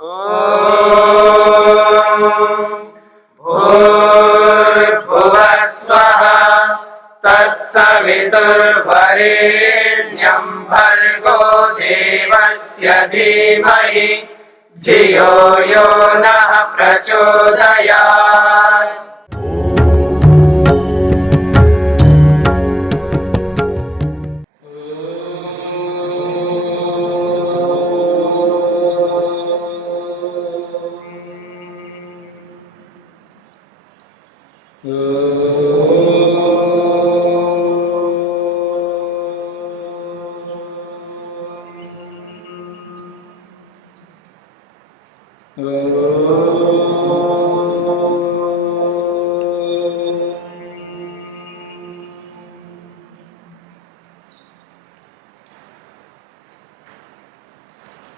भूर्भुवः स्वः तत्सवितुर्वरेण्यं भर्गो देवस्य धीमहि धियो यो नः प्रचोदयात्।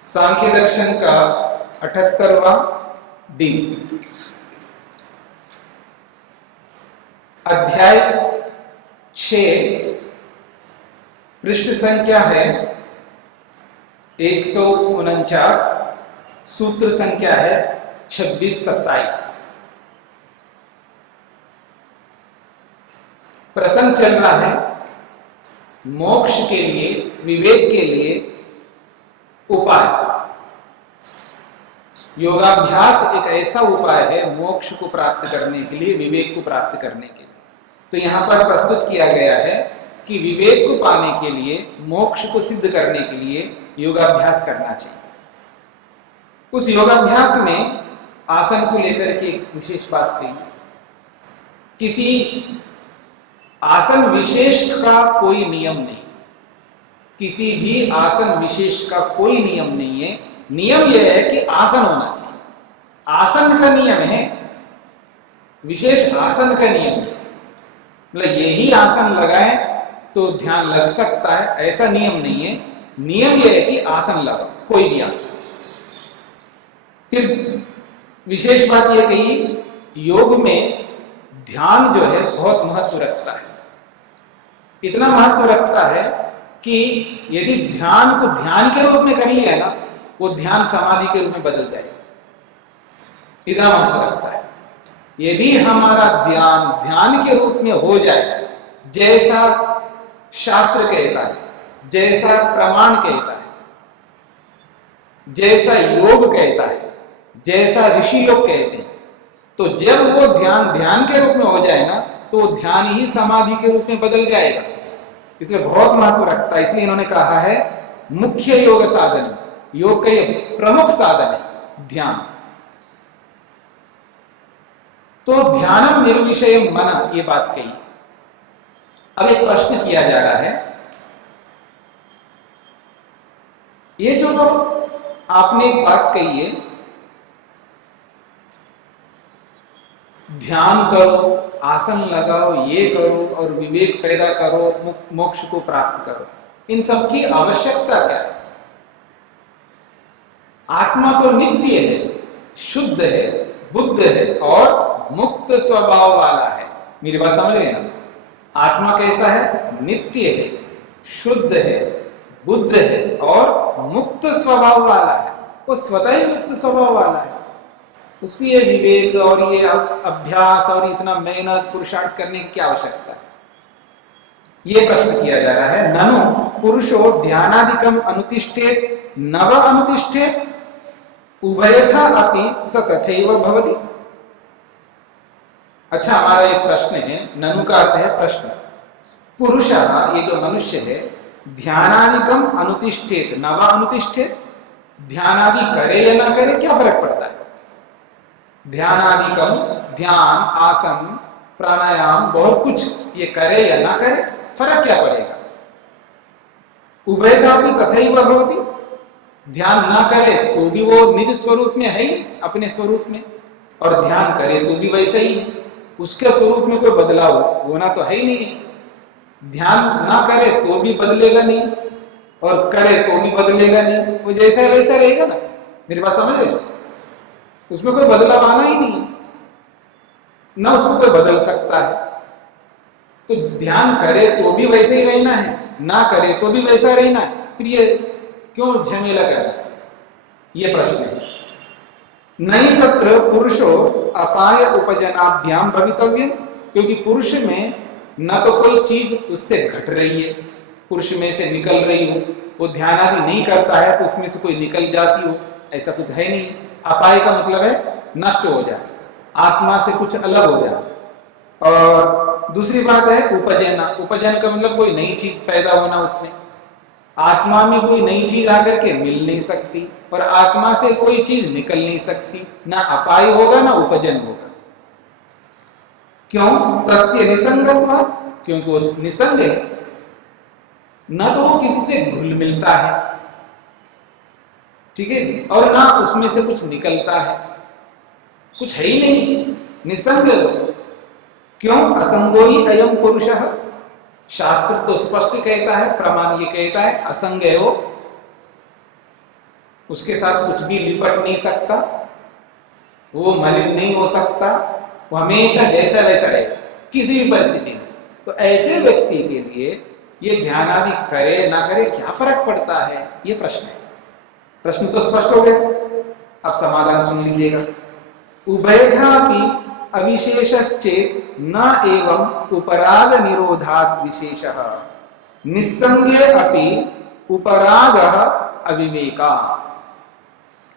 सांख्य दर्शन का 78वां दिन, अध्याय 6, पृष्ठ संख्या है 149, सूत्र संख्या है 26-27। प्रसंग चल रहा है मोक्ष के लिए, विवेक के लिए उपाय। योगाभ्यास एक ऐसा उपाय है मोक्ष को प्राप्त करने के लिए, विवेक को प्राप्त करने के लिए। तो यहां पर प्रस्तुत किया गया है कि विवेक को पाने के लिए, मोक्ष को सिद्ध करने के लिए योगाभ्यास करना चाहिए। उस योगाभ्यास में आसन को लेकर के एक विशेष बात कही। किसी आसन विशेष का कोई नियम नहीं, किसी भी आसन विशेष का कोई नियम नहीं है। नियम यह है कि आसन होना चाहिए, आसन का नियम है, विशेष आसन का नियम है। मतलब यही आसन लगाएं तो ध्यान लग सकता है, ऐसा नियम नहीं है। नियम यह है कि आसन लगाओ, कोई भी आसन। फिर विशेष बात यह कही, योग में ध्यान जो है बहुत महत्व रखता है। इतना महत्व रखता है कि यदि ध्यान को ध्यान के रूप में कर लिया ना, वो ध्यान समाधि के रूप में बदल जाएगा। इतना महत्व रखता है। यदि हमारा ध्यान ध्यान के रूप में हो जाए, जैसा शास्त्र कहता है, जैसा प्रमाण कहता है, जैसा योग कहता है, जैसा ऋषि लोग कहते हैं, तो जब वो ध्यान ध्यान के रूप में हो जाए ना, तो ध्यान ही समाधि के रूप में बदल जाएगा। इसलिए बहुत महत्व रखता है। इसलिए इन्होंने कहा है मुख्य योग साधन, योग का ये प्रमुख साधन है ध्यान। तो ध्यानम निर्विषय मन, ये बात कही। अब एक प्रश्न किया जा रहा है, ये जो आपने एक बात कही है, ध्यान करो, आसन लगाओ, ये करो और विवेक पैदा करो, मोक्ष को प्राप्त करो, इन सब की आवश्यकता क्या है? आत्मा तो नित्य है, शुद्ध है, बुद्ध है और मुक्त स्वभाव वाला है। मेरी बात समझ रहे हैं ना? आत्मा कैसा है? नित्य है, शुद्ध है, बुद्ध है और मुक्त स्वभाव वाला है। वो स्वतः ही मुक्त स्वभाव वाला है। उसकी ये विवेक और ये अभ्यास और इतना मेहनत पुरुषार्थ करने की क्या आवश्यकता है? ये प्रश्न किया जा रहा है। ननु पुरुषो ध्यानादिकम अनुतिष्ठेत नव अनुतिष्ठेत उभयथा अपि स तथैव भवति। अच्छा, हमारा एक प्रश्न है, ननु का अर्थ है प्रश्न। पुरुष, ये जो मनुष्य है, ध्यानादिकम अनुतिष्ठेत नव अनुतिष्ठेत, ध्यानादि करे या ना करे क्या फर्क पड़ता है? ध्यानादिकम, ध्यान, आसन, प्राणायाम, बहुत कुछ ये करे या ना करे, फर्क क्या पड़ेगा? उभयथापि तथैव भवति, ध्यान ना करे तो भी वो निज स्वरूप में है ही, अपने स्वरूप में, और ध्यान करे तो भी वैसे ही है। उसके स्वरूप में कोई बदलाव होना तो है ही नहीं। ध्यान ना करे तो भी बदलेगा नहीं और करे तो भी बदलेगा नहीं, वो जैसा है वैसा रहेगा ना। मेरी बात समझ रहे? उसमें कोई बदलाव आना ही नहीं, ना उसको कोई बदल सकता है। तो ध्यान करे तो भी वैसे ही रहना है, ना करे तो भी वैसा रहना है, फिर ये क्यों झमेला करना? ये प्रश्न है। नहीं तत्र पुरुषो अपाय उपजनाभ्याम भवितव्य, क्योंकि पुरुष में न तो कोई चीज उससे घट रही है, पुरुष में से निकल रही हो, वो ध्यान आदि नहीं करता है तो उसमें से कोई निकल जाती हो, ऐसा कुछ है नहीं। अपाय का मतलब है नष्ट हो जाए, आत्मा से कुछ अलग हो जाए। और दूसरी बात है उपजन, उपजन का मतलब कोई नई चीज पैदा होना उसमें। आत्मा में कोई नई चीज आकर के मिल नहीं सकती और आत्मा से कोई चीज निकल नहीं सकती, ना अपाय होगा ना उपजन होगा। क्यों? तस्य निसंगत्व, क्योंकि वो निसंग है, न तो वो किसी से घुल मिलता है, ठीक है, और ना उसमें से कुछ निकलता है, कुछ है ही नहीं, निसंग। क्यों? असंगो ही अयम पुरुषः, शास्त्र तो स्पष्ट कहता है, प्रमाण ये कहता है असंग है वो, उसके साथ कुछ भी लिपट नहीं सकता, वो मलिन नहीं हो सकता, वो हमेशा जैसा वैसा रहेगा किसी भी परिस्थिति में। तो ऐसे व्यक्ति के लिए ये ध्यान आदि करे ना करे क्या फर्क पड़ता है, ये प्रश्न है। प्रश्न तो स्पष्ट हो गया, अब समाधान सुन लीजिएगा। उभयथापि अविशेषश्चेत् न एवं उपराग निरोधात् विशेषः, निस्संगे अपि उपरागः अविवेकात्।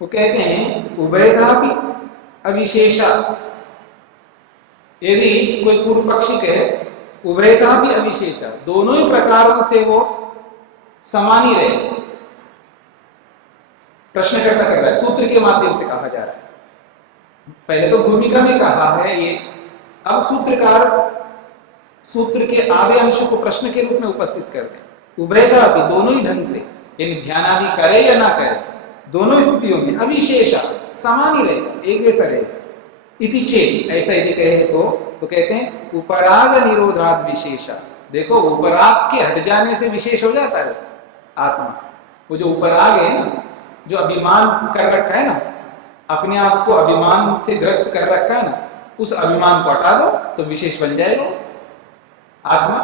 वो कहते हैं उभयथापि अविशेष, यदि कोई पूर्व पक्षी कहे उभयथापि अविशेष, दोनों ही प्रकारों से वो समान ही रहे, प्रश्नकर्ता कर रहा है, सूत्र के माध्यम से कहा जा रहा है। पहले तो भूमिका में कहा है ये, अब सूत्रकार सूत्र के आधे अंश को प्रश्न के रूप में उपस्थित करते हैं। उभयथापि, दोनों ही ढंग से, यानी ध्यान आदि करे या ना करे, दोनों स्थितियों में अविशेष समान ही रहेगा, एक जैसा रहेगा। इति चेत, ऐसा यदि कहे तो कहते हैं उपराग निरोधाद विशेष। देखो उपराग के हट जाने से विशेष हो जाता है आत्मा। वो जो उपराग है ना, जो अभिमान कर रखा है ना, अपने आप को अभिमान से ग्रस्त कर रखा है ना, उस अभिमान को हटा दो तो विशेष बन जाएगा आत्मा।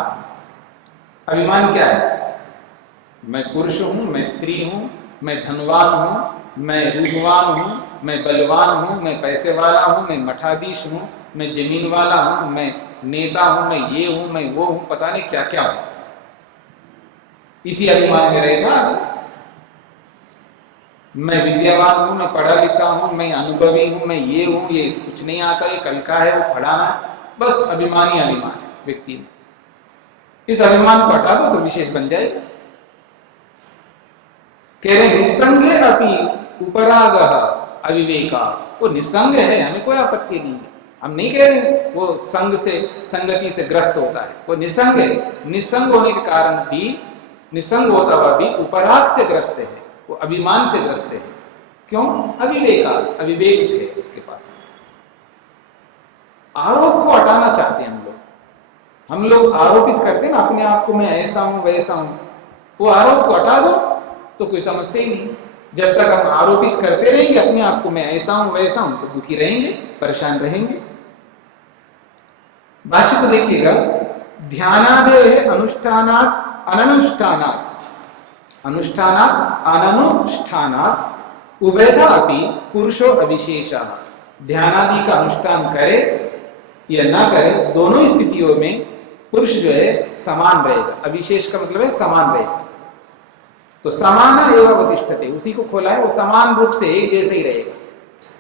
अभिमान क्या है? मैं पुरुष हूं, मैं स्त्री हूं, मैं धनवान हूं, मैं रूपवान हूं, मैं बलवान हूं, मैं पैसे वाला हूं, मैं मठाधीश हूं, मैं जमीन वाला हूं, मैं नेता हूं, मैं ये हूं, मैं वो हूं, पता नहीं क्या क्या हूं। इसी अभिमान में रहेगा। मैं विद्यावान हूं, मैं पढ़ा लिखा हूं, मैं अनुभवी हूं, मैं ये हूं, ये कुछ नहीं आता, ये कल का है, वो पढ़ा है, बस अभिमान ही अभिमान है व्यक्ति में। इस अभिमान को हटा दो तो विशेष बन जाएगा। कह रहे निसंगे अपि उपराग अविवेका, वो निसंग है, हमें कोई आपत्ति नहीं है, हम नहीं कह रहे वो संग से, संगति से ग्रस्त होता है, वो निसंग है। निसंग होने के कारण भी, निसंग होता हुआ भी उपराग से ग्रस्त है, वो अभिमान से ग्रस्त है। क्यों? अविवेका, अविवेक है उसके पास। आरोप को हटाना चाहते हैं हम लोग आरोपित करते हैं ना अपने आप को, मैं ऐसा हूं वैसा हूं, वो आरोप को हटा दो तो कोई समस्या ही नहीं। जब तक हम आरोपित करते रहेंगे अपने आप को, मैं ऐसा हूं वैसा हूं, तो दुखी रहेंगे, परेशान रहेंगे। भाष्य को देखिएगा, ध्यानादेव अनुष्ठानात् अननुष्ठानात्, अनुष्ठानात् अननुष्ठानात् उभयथा अपि पुरुषो अविशेषः। ध्यानादि का अनुष्ठान करे या ना करे, दोनों स्थितियों में पुरुष जो है समान रहेगा। अविशेष का मतलब है समान रहेगा। तो समान एवं अवतिष्ठते, उसी को खोला है, वो समान रूप से एक जैसे ही रहेगा।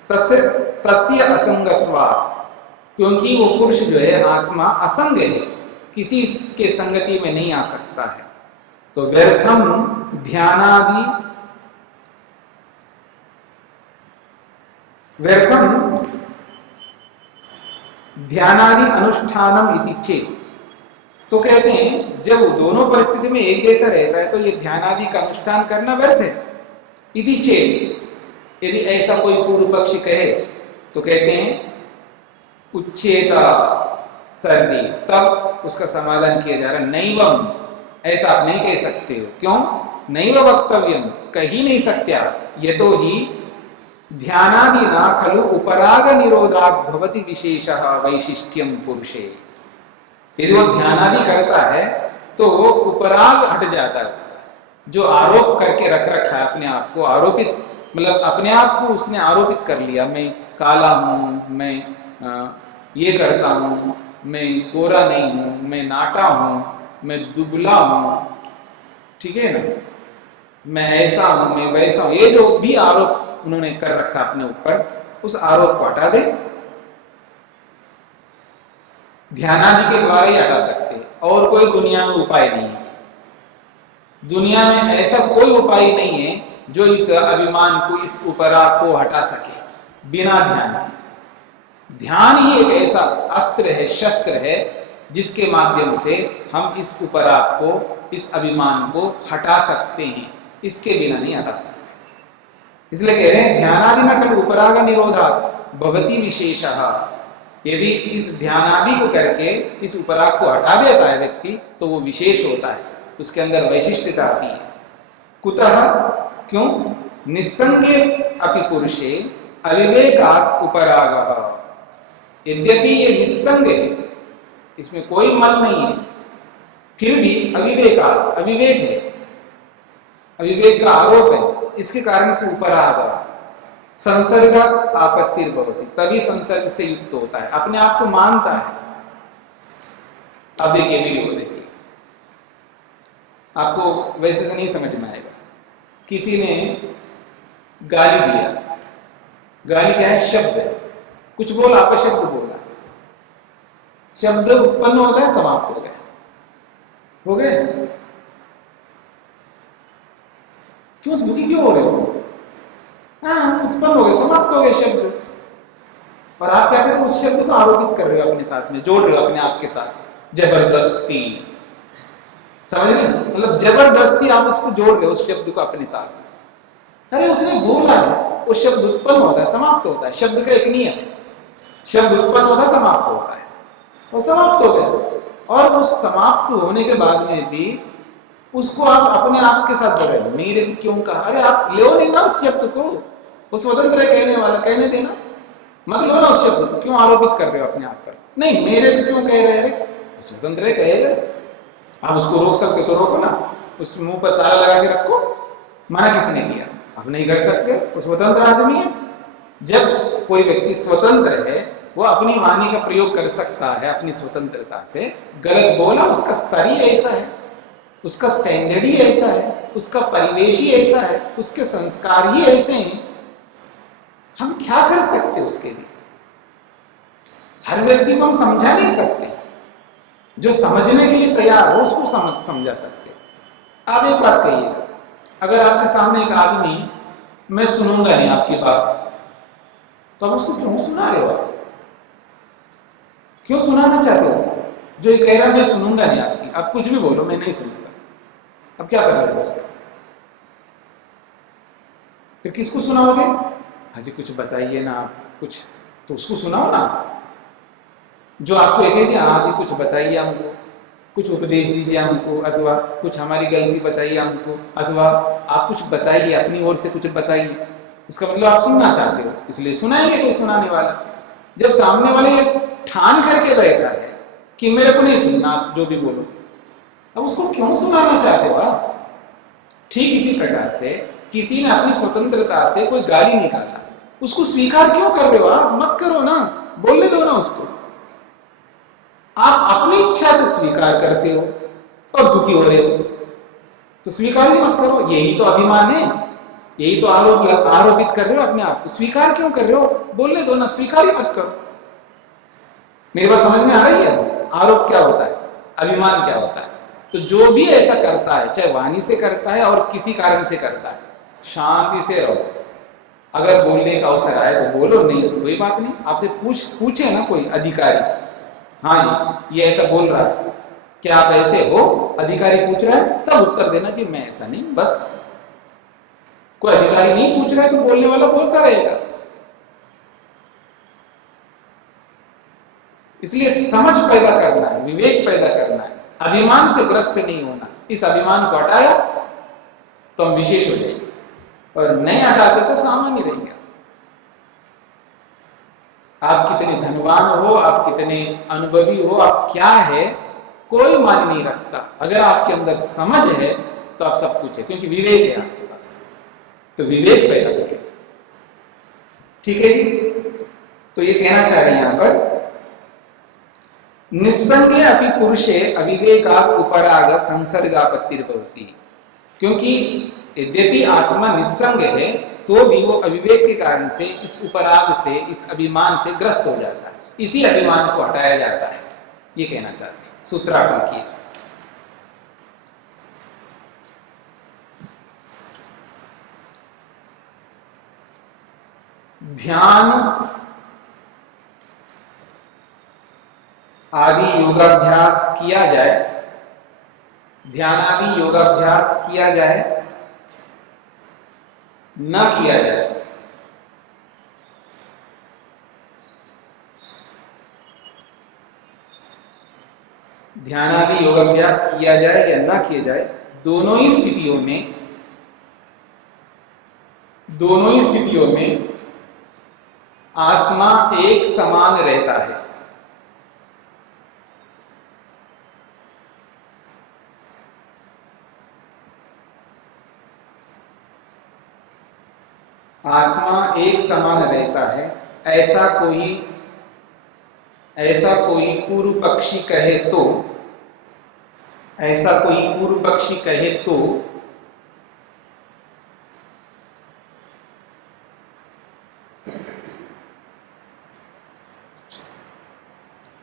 तस्य असंगत्वात्, क्योंकि वो पुरुष जो है आत्मा असंग है, किसी के संगति में नहीं आ सकता है। तो व्यर्थम ध्यानादि, व्यर्थम ध्यानादि अनुष्ठानम इति चेत्, तो कहते हैं जब दोनों परिस्थिति में एक जैसा रहता है तो ये ध्यान आदि का अनुष्ठान करना व्यर्थ है। इति चेत्, यदि ऐसा कोई पूर्व पक्षी कहे तो कहते हैं उच्चेता तर्हि, तब उसका समाधान किया जा रहा है। नैवम, ऐसा आप नहीं कह सकते हो। क्यों? नैव वक्तव्यम, कह ही नहीं सकते आप। यतो ही ध्यानादि ना खलु उपराग निरोधात् भवति विशेषः वैशिष्ट्यम पुरुषे। यदि वो ध्यानादि करता है तो उपराग हट जाता है उसका, जो आरोप करके रख रखा है अपने आप को, आरोपित मतलब अपने आप को उसने आरोपित कर लिया, मैं काला हूं, मैं ये करता हूं, मैं गोरा नहीं हूं, मैं नाटा हूं, मैं दुबला हूं, ठीक है ना, मैं ऐसा हूं, मैं वैसा हूं, ये जो भी आरोप उन्होंने कर रखा अपने ऊपर, उस आरोप को हटा दे। ध्यानादि के द्वारा ही हटा सकते हैं, और कोई दुनिया में उपाय नहीं है। दुनिया में ऐसा कोई उपाय नहीं है जो इस अभिमान को, इस उपरा को हटा सके बिना ध्यान के। ध्यान ही एक ऐसा अस्त्र है, शस्त्र है, जिसके माध्यम से हम इस उपरा को, इस अभिमान को हटा सकते हैं, इसके बिना नहीं हटा सकते। इसलिए कह रहे हैं ध्यानादि न खलु उपराग निरोधा भवति विशेषः। यदि इस ध्यानादि को करके इस उपराग को हटा देता है व्यक्ति, तो वो विशेष होता है, उसके अंदर वैशिष्ट्यता आती है। कुतः, क्यों? निस्संगे अपि पुरुषे अविवेकात् उपरागः। यद्यपि ये निस्संग है, इसमें कोई मल नहीं है, फिर भी अविवेकात्, अविवेक है, अविवेक का आरोप है, इसके कारण से उपराग, संसर्ग आपत्तिर भवति, तभी संसर्ग से युक्त होता है, अपने आप को मानता है। अब देखिए मेरी को देखिए, आपको वैसे से नहीं समझ में आएगा। किसी ने गाली दिया, गाली क्या है? शब्द है, कुछ बोला, अपशब्द बोला, शब्द उत्पन्न होता है, समाप्त हो गया, हो गए? क्यों दुखी क्यों हो रहे हो? हाँ, उत्पन्न हो गए, समाप्त हो गए शब्द, और आप क्या कर रहे हो? उस शब्द को आरोपित कर रहे हो अपने साथ में, जोड़ रहे हो अपने आप के साथ जबरदस्ती। समझ रहे? मतलब जबरदस्ती आप उसको जोड़ रहे हो, उस शब्द को अपने साथ। अरे उसने बोला है, वो शब्द उत्पन्न होता है, समाप्त होता है, शब्द का एक नियम, शब्द उत्पन्न होता है, समाप्त होता है, और समाप्त हो गया। और उस समाप्त होने के बाद में भी उसको आप अपने आप के साथ जोड़े, मेरे को क्यों कहा? अरे आप ले नहीं ना उस शब्द को, वो स्वतंत्र है कहने वाला, कहने देना, मत लो ना उस शब्द को, क्यों आरोपित कर रहे हो अपने आप पर? नहीं, मेरे को क्यों कह रहे हैं? स्वतंत्र है, कहेगा, आप उसको रोक सकते तो रोको ना, उस मुंह पर ताला लगा के रखो, मना किसने किया? आप नहीं कर सकते, वो स्वतंत्र आदमी है। जब कोई व्यक्ति स्वतंत्र है, वो अपनी वाणी का प्रयोग कर सकता है अपनी स्वतंत्रता से। गलत बोला, उसका स्तर ही ऐसा है, उसका स्टैंडर्ड ही ऐसा है, उसका परिवेश ही ऐसा है, उसके संस्कार ही ऐसे हैं, हम क्या कर सकते उसके लिए? हर व्यक्ति को हम समझा नहीं सकते, जो समझने के लिए तैयार हो उसको समझा सकते। आप एक बात कहिएगा, अगर आपके सामने एक आदमी, मैं सुनूंगा नहीं आपकी बात, तो आप उसको क्यों सुना रहे हो? आप क्यों सुनाना चाहते हो उसको? जो ये कह रहा है मैं सुनूंगा नहीं आपकी, आप कुछ भी बोलो, मैं नहीं सुनूंगा, अब क्या कर रहे हो उसका? फिर किसको सुनाओगे? हाँ जी कुछ बताइए ना आप, कुछ तो उसको सुनाओ ना, जो आपको एक हाँ जी कुछ बताइए हमको, कुछ उपदेश दीजिए हमको, अथवा कुछ हमारी गलती बताइए हमको, अथवा आप कुछ बताइए अपनी ओर से, कुछ बताइए। इसका मतलब आप सुनना चाहते हो, इसलिए सुनाएंगे कोई सुनाने वाला। जब सामने वाले ये ठान करके बैठा है कि मेरे को नहीं सुनना, आप जो भी बोलो, अब उसको क्यों सुनाना चाहते हो आप? ठीक इसी प्रकार से किसी ने अपनी स्वतंत्रता से कोई गाली निकाला, उसको स्वीकार क्यों कर रहे हो आप? मत करो ना, बोलने दो ना उसको। आप अपनी इच्छा से स्वीकार करते हो और दुखी हो रहे हो, तो स्वीकार ही मत करो। यही तो अभिमान है, यही तो आरोपित कर रहे हो अपने आप को। स्वीकार क्यों कर रहे हो? बोलने दो ना, स्वीकार ही मत करो। मेरी बात समझ में आ रही है? आरोप क्या होता है, अभिमान क्या होता है? तो जो भी ऐसा करता है, चाहे वाणी से करता है और किसी कारण से करता है, शांति से रहो। अगर बोलने का अवसर आए तो बोलो, नहीं तो कोई बात नहीं। आपसे पूछे ना कोई अधिकारी, हाँ जी ये ऐसा बोल रहा है, क्या आप ऐसे हो? अधिकारी पूछ रहा है, तब उत्तर देना कि मैं ऐसा नहीं, बस। कोई अधिकारी नहीं पूछ रहा है तो बोलने वाला बोलता रहेगा। इसलिए समझ पैदा करना है, विवेक पैदा करना है, अभिमान से ग्रस्त नहीं होना। इस अभिमान को हटाया तो हम विशेष हो जाएंगे, और नहीं हटाते तो सामान्य रहेंगे। आप कितने धनवान हो, आप कितने अनुभवी हो, आप क्या है, कोई मायने नहीं रखता। अगर आपके अंदर समझ है तो आप सब कुछ है, क्योंकि विवेक है आपके पास। तो विवेक पैदा करेगा। ठीक है जी। तो ये कहना चाह रहे हैं यहां पर, निस्संगे अपि पुरुषे अविवेकात् उपराग संसर्गापत्तिर्भवति। क्योंकि यद्यपि आत्मा निस्संग है तो भी वो अविवेक के कारण से, इस उपराग से, इस अभिमान से ग्रस्त हो जाता है। इसी अभिमान को हटाया जाता है, ये कहना चाहते हैं। सूत्रार्थ किए, ध्यान आदि योगाभ्यास किया जाए, ध्यान आदि योगाभ्यास किया जाए, न किया जाए, ध्यान आदि योगाभ्यास किया जाए या न किया जाए, दोनों ही स्थितियों में आत्मा एक समान रहता है। आत्मा एक समान रहता है। ऐसा कोई पूर्व पक्षी कहे तो, ऐसा कोई पूर्व पक्षी कहे तो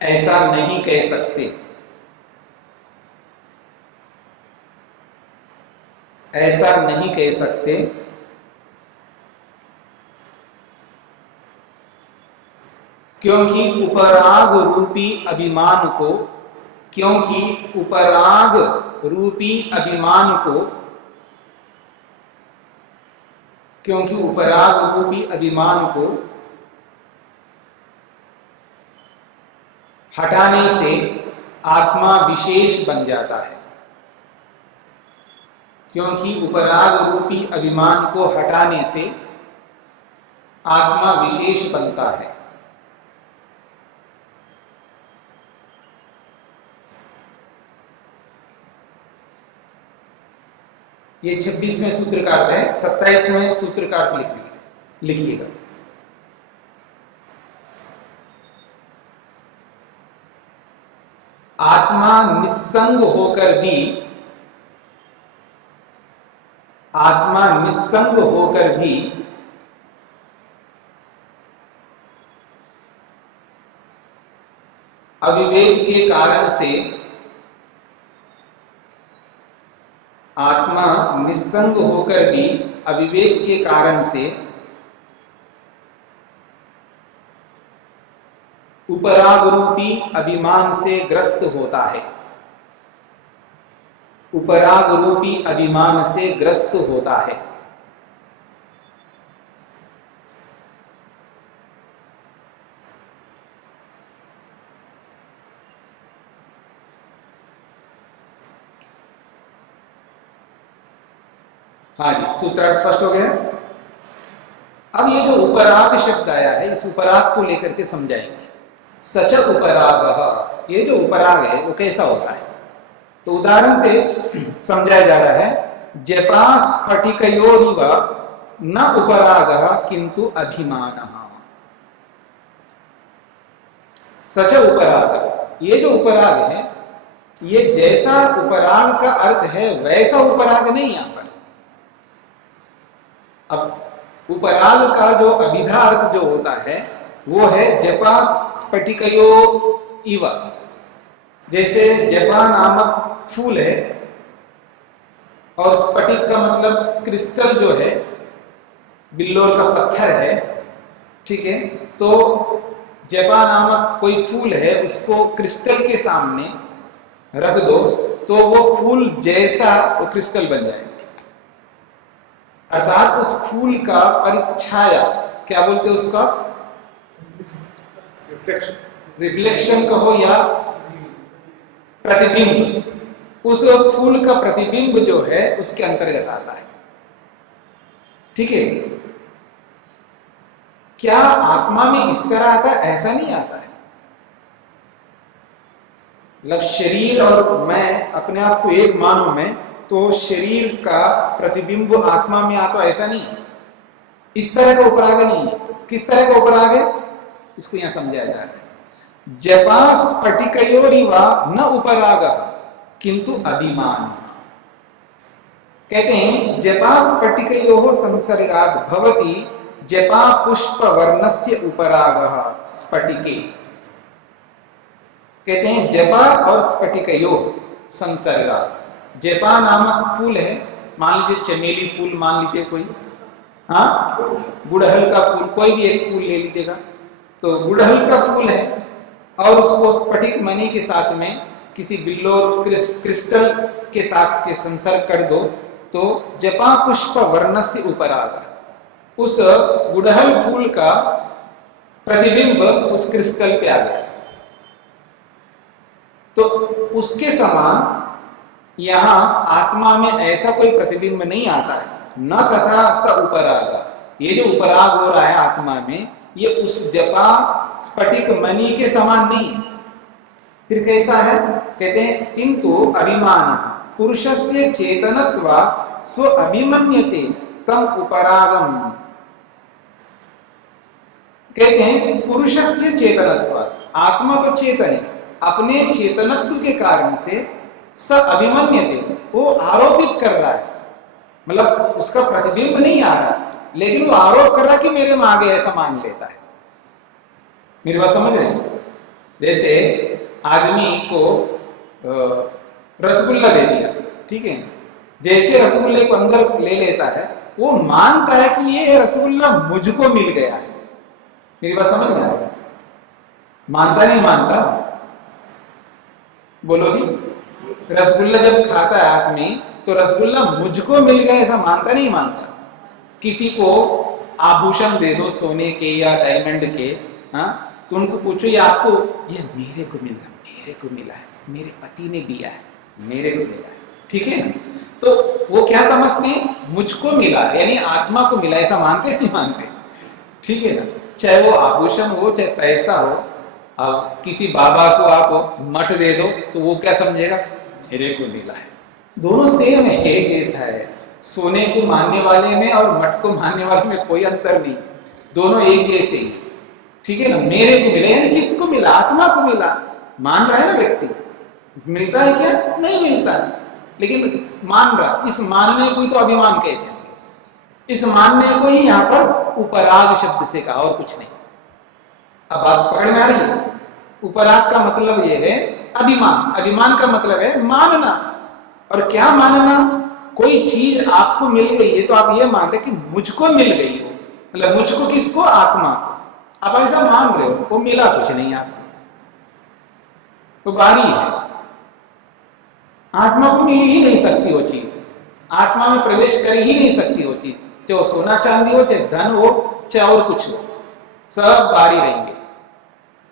ऐसा नहीं कह सकते, ऐसा नहीं कह सकते, क्योंकि उपराग रूपी अभिमान को, क्योंकि उपराग रूपी अभिमान को, क्योंकि उपराग रूपी अभिमान को हटाने से आत्मा विशेष बन जाता है। क्योंकि उपराग रूपी अभिमान को हटाने से आत्मा विशेष बनता है। ये 26वें सूत्र का अर्थ है। 27वें सूत्र का अर्थ लिखिएगा। आत्मा निस्संग होकर भी, आत्मा निस्संग होकर भी अविवेक के कारण से, आत्मा निस्संग होकर भी अविवेक के कारण से उपराग रूपी अभिमान से ग्रस्त होता है, उपराग रूपी अभिमान से ग्रस्त होता है। हाँ जी, सूत्र स्पष्ट हो गया। अब ये जो उपराग शब्द आया है, इस उपराग को लेकर के समझाएंगे। सच उपराग, ये जो उपराग है वो कैसा होता है, तो उदाहरण से समझाया जा रहा है। जपा स्फटिकयोरिव न उपराग किंतु अभिमान। सच उपराग, ये जो उपराग है, ये जैसा उपराग का अर्थ है वैसा उपराग नहीं यहां पर। अब उपराग का जो अभिधा अर्थ जो होता है वो है जपा स्फटिकयो इव। जैसे जपा नामक फूल है और स्फटिक का मतलब क्रिस्टल जो है, बिल्लोर का पत्थर है, ठीक है। तो जपा नामक कोई फूल है, उसको क्रिस्टल के सामने रख दो तो वो फूल जैसा वो क्रिस्टल बन जाएगा। अर्थात उस फूल का परिछाया, क्या बोलते हैं उसका, रिफ्लेक्शन कहो या प्रतिबिंब, उस फूल का प्रतिबिंब जो है उसके अंतर्गत आता है। ठीक है। क्या आत्मा में इस तरह आता है? ऐसा नहीं आता है। मतलब शरीर और मैं अपने आप को एक मानो मैं, तो शरीर का प्रतिबिंब आत्मा में आता, ऐसा नहीं। इस तरह का उपराग नहीं है। किस तरह का उपराग है, इसको यहां समझाया जा रहा है। जपा स्फटिकयोरिवा न उपराग किंतु अभिमान। कहते हैं जपा स्फटिकयोः संसर्गात् भवति जपा पुष्प वर्णस्य उपरागः स्फटिके। कहते हैं जपा और स्फटिकयोः संसर्गात्। जपा नामक फूल है, मान लीजिए चमेली फूल मान लीजिए कोई, हाँ गुड़हल का फूल, कोई भी एक फूल ले लीजिएगा। तो गुड़हल का फूल है और उसको स्फटिक मणि के साथ में किसी बिल्लो क्रिस्टल के साथ के संसर्ग कर दो तो जपा पुष्प वर्ण से उपराग, उस गुड़हल फूल का प्रतिबिंब उस क्रिस्टल पे आ गया। तो उसके समान यहां आत्मा में ऐसा कोई प्रतिबिंब नहीं आता है, न तथा स उपराग। ये जो उपराग हो रहा है आत्मा में, ये उस जपा स्फटिक मणि के समान नहीं। फिर कैसा है, कहते हैं किंतु अभिमान पुरुषस्य चेतनत्वा स्व अभिमन्यते तम उपरागम। कहते हैं पुरुषस्य चेतनत्वा, आत्मा तो चेतन है, अपने चेतनत्व के कारण से स अभिमन्यते, वो आरोपित कर रहा है, मतलब उसका प्रतिबिंब नहीं आ रहा, लेकिन वो आरोप कर रहा है कि मेरे में आगे, ऐसा मान लेता है। मेरी बात समझ रहे हैं? जैसे आदमी को रसगुल्ला दे दिया, ठीक है, जैसे रसगुल्ले को अंदर ले लेता है वो मानता है कि ये रसगुल्ला मुझको मिल गया है। मेरी बात समझ में आ रही है? मानता नहीं मानता? बोलो जी, रसगुल्ला जब खाता है आदमी तो रसगुल्ला मुझको मिल गया ऐसा मानता नहीं मानता? किसी को आभूषण दे दो सोने के या डायमंड के, हाँ, तो उनको पूछो ये आपको, ये मेरे को मिला, मेरे को मिला है, मेरे पति ने दिया है, मेरे को मिला है, ठीक है। तो वो क्या समझते हैं, मुझको मिला, यानी आत्मा को मिला, ऐसा मानते नहीं मानते? ठीक है ना। चाहे वो आभूषण हो चाहे पैसा हो, अब किसी बाबा को आप मठ दे दो तो वो क्या समझेगा, मेरे को मिला है। दोनों सेम है, एक जैसा है। सोने को मानने वाले में और मठ को मानने वाले में कोई अंतर नहीं, दोनों एक जैसे ही, ठीक है ना। मेरे को मिला यानी किसको मिला, आत्मा को मिला। मान रहा है ना व्यक्ति, मिलता है क्या, नहीं मिलता है, लेकिन मान रहा। इस मानने को ही तो अभिमान कहते हैं। इस मानने को ही यहाँ पर उपराग शब्द से कहा और कुछ नहीं। अब बात पकड़ में आ रही है? उपराग का मतलब ये है अभिमान, अभिमान का मतलब है मानना। और क्या मानना, कोई चीज आपको मिल गई है तो आप ये मान रहे कि मुझको मिल गई हो, मतलब मुझको किसको, आत्मा को। आप ऐसा मान रहे हो, वो मिला कुछ नहीं आपको, तो बारी है। आत्मा को मिल ही नहीं सकती वो चीज, आत्मा में प्रवेश कर ही नहीं सकती वो चीज, चाहे सोना चांदी हो, चाहे धन हो, चाहे और कुछ हो, सब बारी रहेंगे।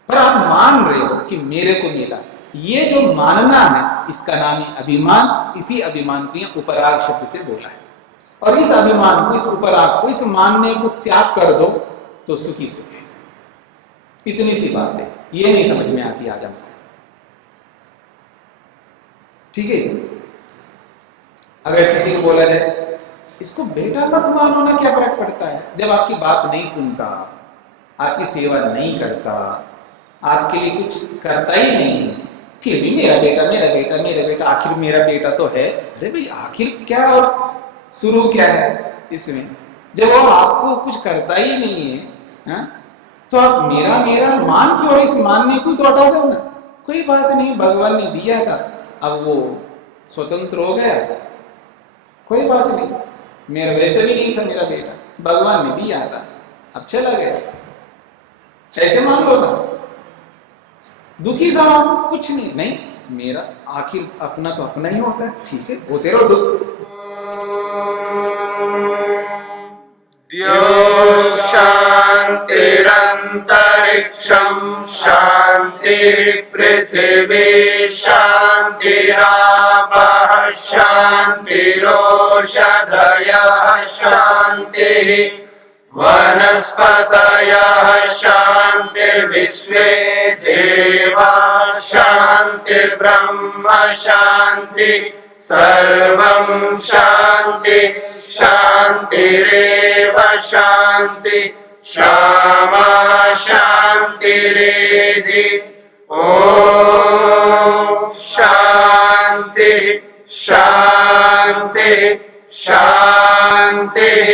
पर आप मान रहे हो कि मेरे को मिला, ये जो मानना है इसका नाम है अभिमान। इसी अभिमान को यहाँ उपराग शब्द से बोला है। और इस अभिमान को, इस उपराग को, इस मानने को त्याग कर दो तो सुखी सुखी। इतनी सी बात है, ये नहीं समझ में आती आज हमको, ठीक है। अगर किसी को बोला जाए इसको बेटा मत मानो ना, क्या फर्क पड़ता है, जब आपकी बात नहीं सुनता, आपकी सेवा नहीं करता, आपके लिए कुछ करता ही नहीं, फिर भी मेरा बेटा, मेरा बेटा, मेरा बेटा, आखिर मेरा बेटा तो है। अरे भाई आखिर क्या और शुरू क्या है इसमें, जब वो आपको कुछ करता ही नहीं है, हा? तो आप मेरा मेरा मान क्यों, इस मानने को तो हटा दो ना। कोई बात नहीं, भगवान ने दिया था, अब वो स्वतंत्र हो गया, कोई बात नहीं। मेरा वैसे भी नहीं था मेरा बेटा, भगवान ने दिया था, अब चला गया, ऐसे मान लो ना। दुखी समान कुछ नहीं, नहीं मेरा आखिर अपना तो अपना ही होता है, ठीक है, होते रहो दुख। द्यो शान्तिरन्तरिक्षं शान्तिः पृथिवी शान्तिरापः शान्तिरोषधयः शान्तिः वनस्पतयः शान्तिर्विश्वे देवाः शान्तिर्ब्रह्म शान्तिः सर्वं शान्ति शान्तिरेव शान्ति क्षमा शान्तिरेधि ॐ शान्ति शान्ति शान्तिः